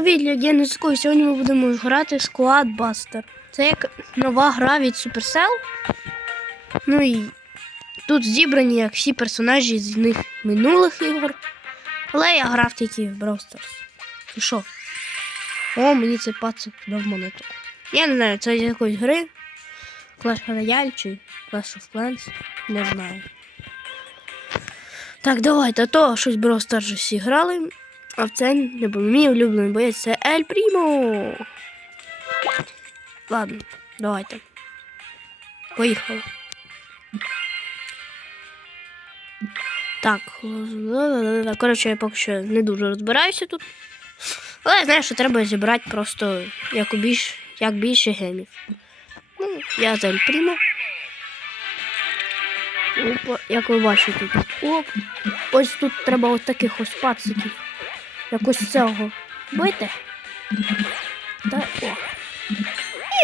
Привіт, Легенницької. Сьогодні ми будемо грати в Squad Buster. Це як нова гра від Supercell. Ну і тут зібрані як всі персонажі з них минулих ігор. Але я грав тільки в Brawl Stars. І що? О, мені цей пацик дав монету. Я не знаю, це з якоїсь гри. Clash Royale чи Clash of Clans. Не знаю. Так, давайте, а то щось Brawl Stars всі грали. А в це не мій улюблений боєць це Ель Прімо. Ладно, давайте. Поїхали. Так, коротше, я поки що не дуже розбираюся тут. Але я знаю, що треба зібрати просто як, більш, як більше гемів. Ну, я за Ель Прімо. Опа, як ви бачите тут. Оп. Ось тут треба ось таких ось пациків. Якось цього бити. Та о.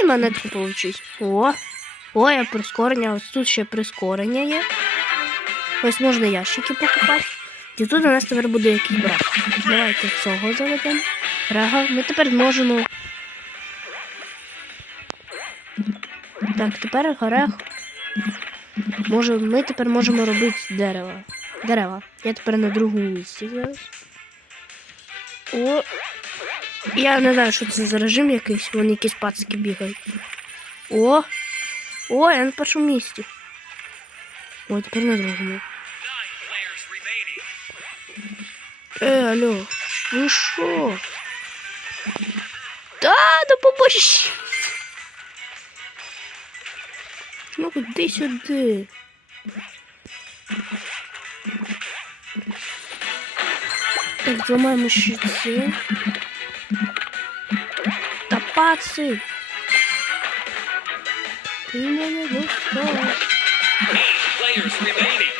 І монетку получить. О! О, я прискорення. Ось тут ще прискорення є. Ось можна ящики покупати. І тут у нас тепер буде якийсь брак. Давайте цього заведемо. Рега. Ми тепер можемо. Так, тепер горех. Може, ми тепер можемо робити дерева. Дерева. Я тепер на другому місці зараз. О. Я не знаю, що це за режим якийсь, вон якісь пацики бігають. О! О, я на першому місці. О, тепер на другому. Е, алло, ви що? Та, допоможіть! Ну, куди сюди? Так. Та паци! Ти мене достав. Players remaining.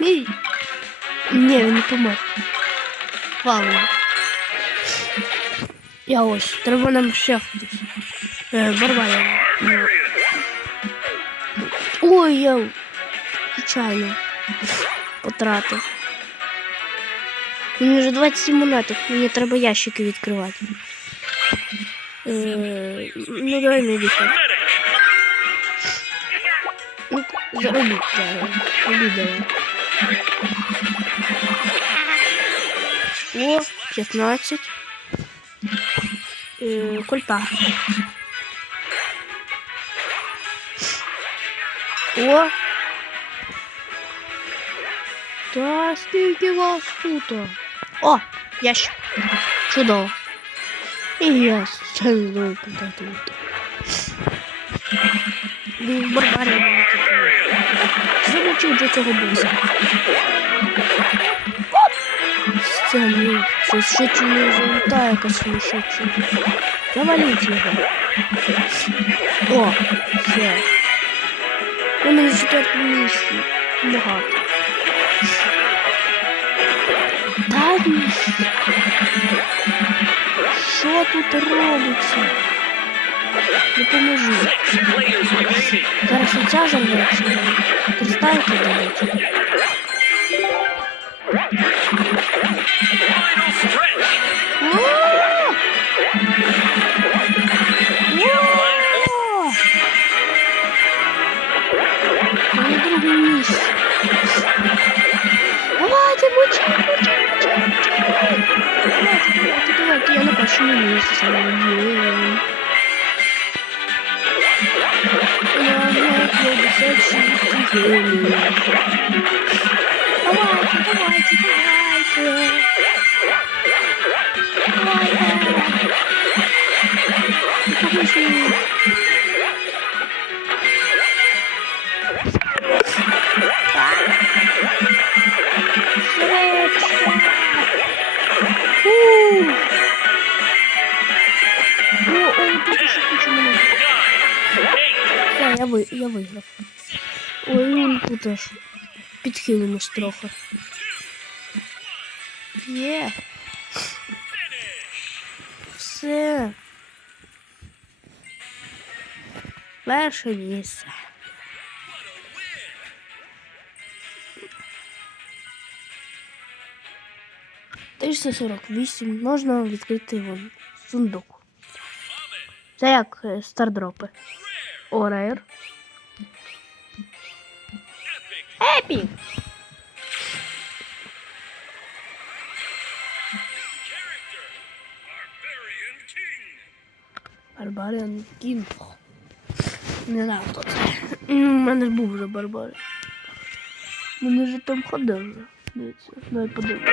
Мій. Ні, він не помер. Валимо. Я ось. Треба нам ще хтось. Е, Барбаря. Ну. Ой, я звичайно потратив. Мені вже 27 монеток, мені треба ящики відкривати. Е, ну давай не дихай. Ну. О, 15. Е, кольта. О! Та скільки вас тут? О, ящик. Чудово. І я знову питати. Ну, Барбарія мене тут. До цього боса. Це ні, це ще чи не золота якась сумасшедша. Заваліть його. О, все. Я на четвертому місці. Багато. Та ні. Що тут робиться? Допоможу. Зараз оця зарветься. Кристалки дадуть. Давайте, я на першому місці. Є. Я на 56 гелів. Давайте, давайте, давайте. Давайте. Допоможіть. Швидше. Ви, я виграв. Ой, він тут підхилимось трохи. Є. Все. Перше місце. 348 можна відкрити вон сундук. Це як е, стардропи. О, рейр. Епік! Барбаріан Кінг. Не знаю, хто це. У мене ж був вже Барбаріан. Вони вже там ходив вже. Дивіться, давай подивимося.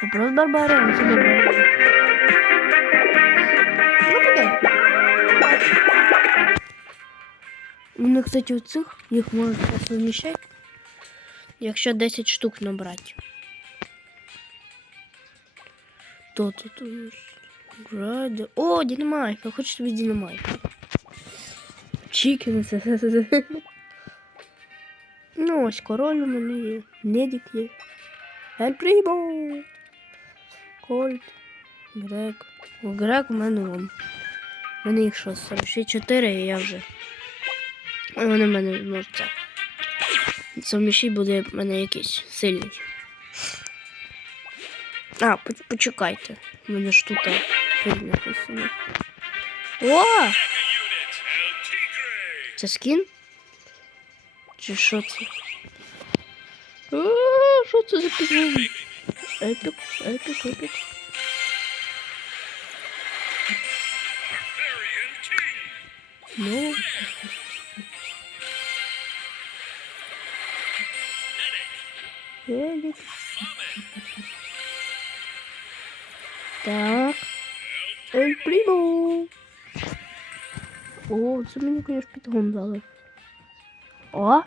Це просто Барбаріан, це Барбаріан. Ну, таке. Ну, кстати, у цих їх можна совміщати, якщо 10 штук набрати. То тут у нас граде. О, динамайка, хочу собі динамайку. Чікен. Ну, ось король у мене є, медик є. Ель Прімо. Кольт. Грек. Грек у мене вон. У мене їх що, 44, і я вже. Вони в мене може це. Совміщий буде в мене якийсь сильний. А, почекайте. У мене ж тут фільм написано. О! Це скін? Чи що це? А, Що це за підводний? Епік, епік, епік. Ну. Епік. Так. Ель Прімо. О, це мені, конечно, підгон дали. О!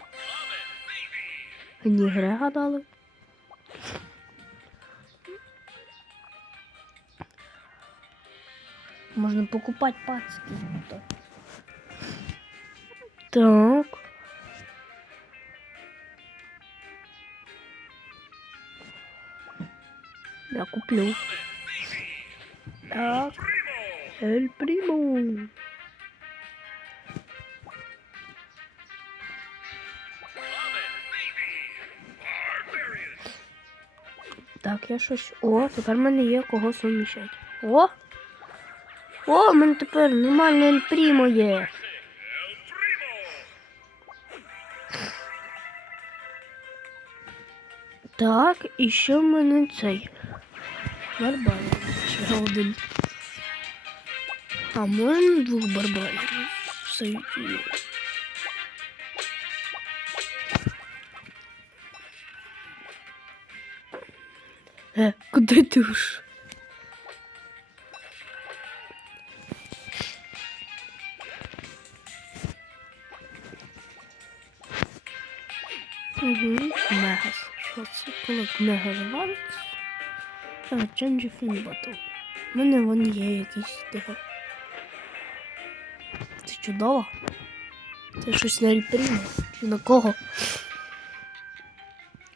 Мені Грега дали. Можна покупати пацки. Так. Я куплю. Так. Эль Примо. Так, я щось. О, тепер в мене є кого суміщати. О! О, в мене тепер нормальний Ель Прімо є. Так, і ще в мене цей. Барбарин. Ще один. А можна двох барбарів соединити? Э, куда ты уж? Угу, Мегас. Що це? Коли Мегас варить? Change Fin Battle. У мене вон є якийсь тихо. Це чудово. Це щось на Ельпрімо. Чи на кого?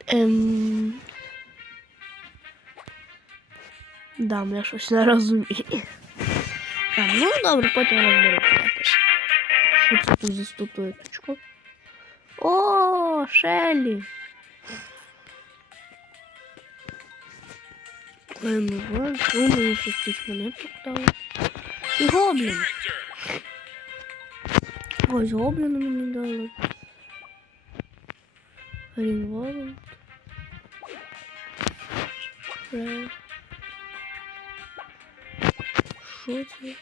Ем... Да, я щось не розумію. А, ну добре, потім розберуся якось. Що це тут за статуеточка? О, Шелі! Клеймован, о, мені щось тут монеток дали. І гоблін. Ось гобліна мені дали. Рінволанд. Фрей. Що це?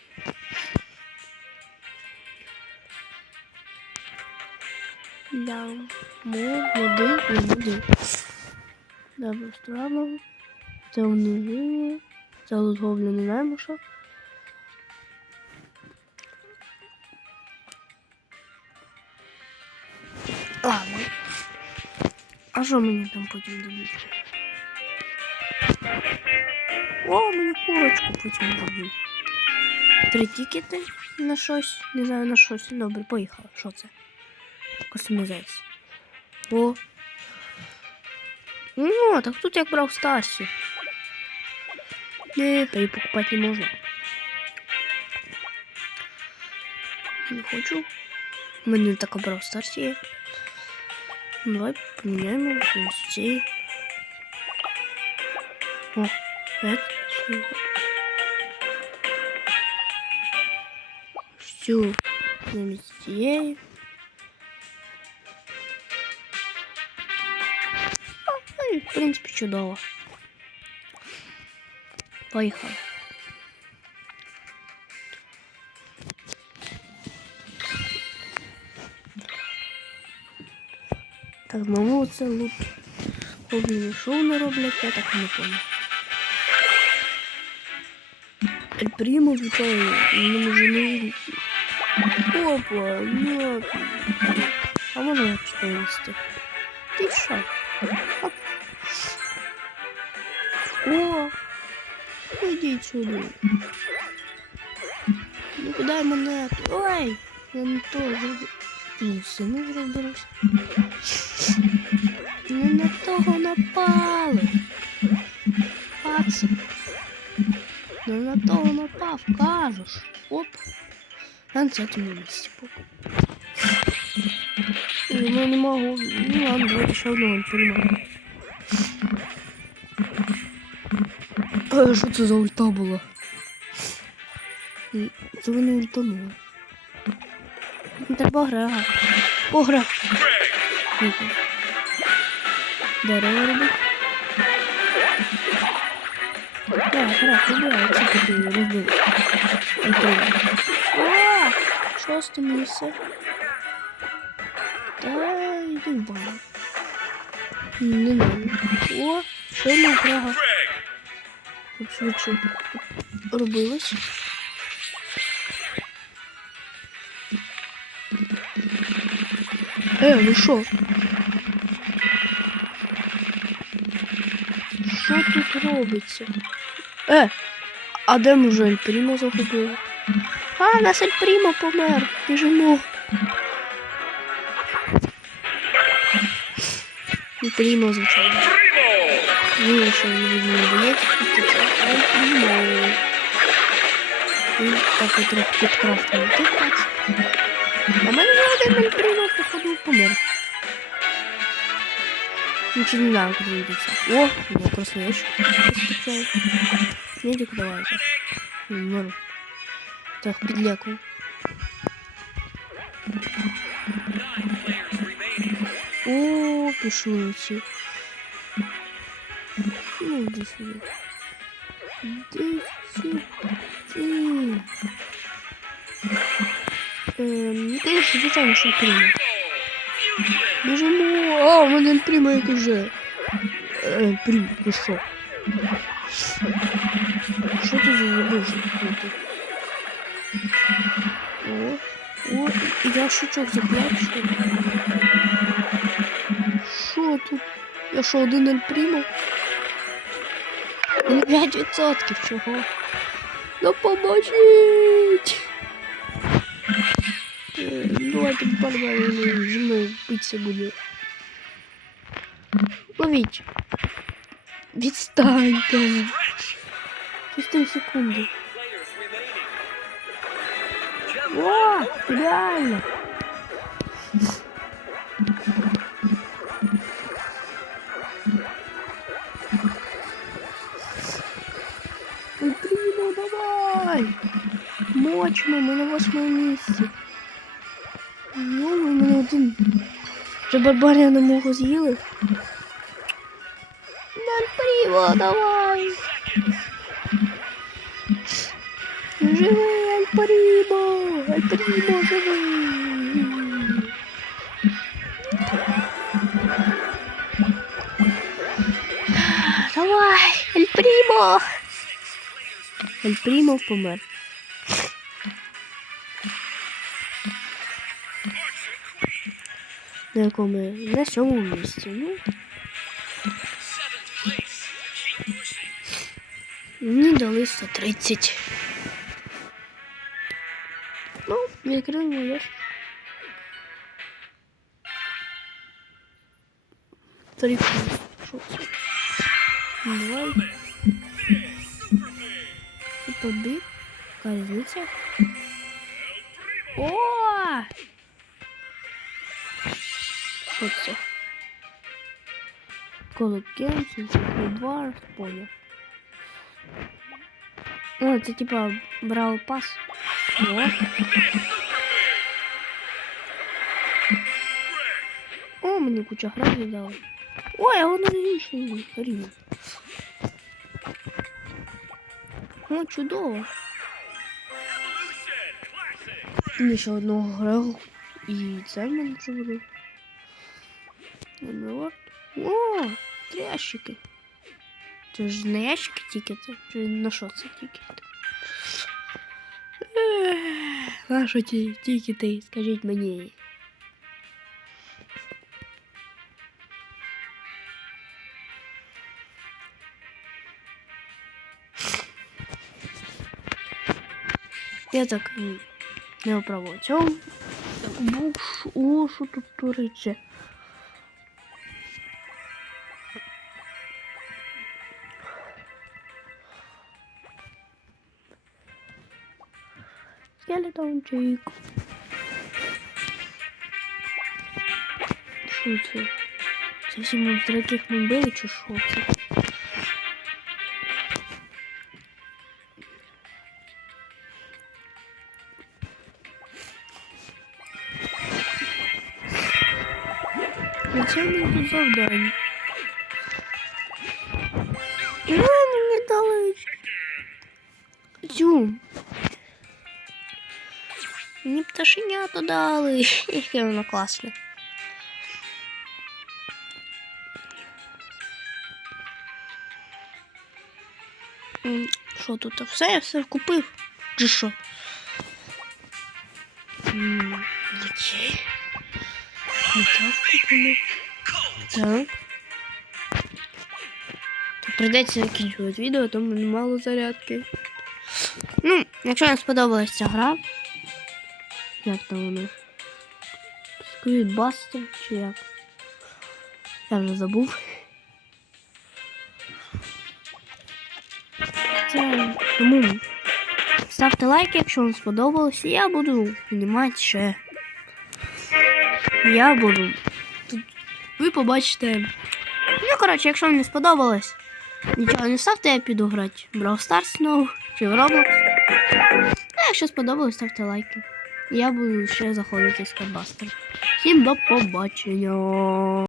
Да. Мод, води і води. Добре, страва. Це униження. Це розговлений наймушок. Ладно. А що мені там потім дадуть? О, мені курочку потім дадуть. Три тікети на щось. Не знаю на щось. Добре, поїхали. Що це? Космозець. О. Ну, так тут як брав Старсі. Не, та і покупати не можна. Не хочу. У мене така брав Старсі є. Ну, Давай поміняємо ось ці. О, это. Все. Замість цієї. А, ну, В принципі, чудово. Поїхали. Так, знову це лут. Хобі, що вони роблять, я так і не понял. Ель Примо, звичайно, він вже не... Опа, ну... А можна якось повісти? Ти що? Оп. Ідіть сюди. Ну куди монету? Ой! Я не то зроблю. Ну, розберусь. Не на того напали. Пацан. Не на того напав, кажеш. Оп. На цьому місці поки. Ну, не можу. Ну ладно, давайте ще одного приймемо. А що це за ульта була? Це вони ультанули. Ну, Треба гра. О, гра. Випав. Дерево робить. Так, гра, вибирай, це таки розбив. О, шосте місце. Та йди в баню. Не надо. О, ще одна гра. Щоб швидше робилось. Е, ну що? Що тут робиться? Е, а де ми вже Ель Прімо загубили? А, нас Ель Прімо помер. Біжимо. Ель Прімо, звичайно. Ні, що він від мене боєць. Це Ель Прімо. Він так от трохи підкрафтив. Ти бачиш? А мене вже один Ель Прімо, походу, помер. Ничего не знаю, куда он делся. О, у меня красный ящик. Скачай. Медик давайте. Норм. Так, підлякую. О, пішли ці. Ну, іди сюди. Іди сюди. Ем, ну, конечно, звичайно, що прийме. Біжимо. А, у мене прямо як уже. Е, прямо, ти що? Що ти за тут? О, о, я шучок за п'ять, що? тут? Я що, один ель прямо? 5% чого? Допоможіть! Е, Давайте порваю, він зі мною битися буде. Ловіть. Відстаньте. Шести секунди. О, реально. Давай. Мочимо, ми на восьмому місці. Ну, у мене один. Вже барбаря не мого з'їли. Дан Прімо, давай. Живи, Аль Прімо, Аль Прімо, живи. Давай, Аль Аль Прімо помер. На якому на сьомому місці. Ну, мені дали 130. Ну, відкриємо я. Що це? Давай. Побіг. Яка різниця? О! Що це? Колокенців, бар, поняв. О, це типа брав пас. О. О, мені куча гравів дали. Ой, а воно інший рівень. О, чудово. Мені ще одного грав. І це в мене вже буде. Ну, от. О, три ящики. Це ж не ящики тільки це. Чи на що це тільки? Ех, На що ті, тільки ти, скажіть мені. Я так не оправив цього. Що тут твориться? Скелетончик. Що це? Це всі монстри, яких ми били, чи що? Це не завдань. Ну, мені дали цю. Мені пташенята дали. Яке воно класне. Що тут? Все, я все купив. Чи що? Окей. Метав купили. Так. То прийдеться закінчувати відео, тому мене мало зарядки. Ну, якщо вам сподобалась ця гра, як там? Squid Buster чи як? Я вже забув. Це тому ставте лайк, якщо вам сподобалось, і я буду знімати ще. Я буду. Ви побачите. Ну, коротше, якщо вам не сподобалось, нічого не ставте, я піду грати Brawl Stars знову чи в Roblox. А якщо сподобалось, ставте лайки. Я буду ще заходити з Кадбастер. Всім до побачення.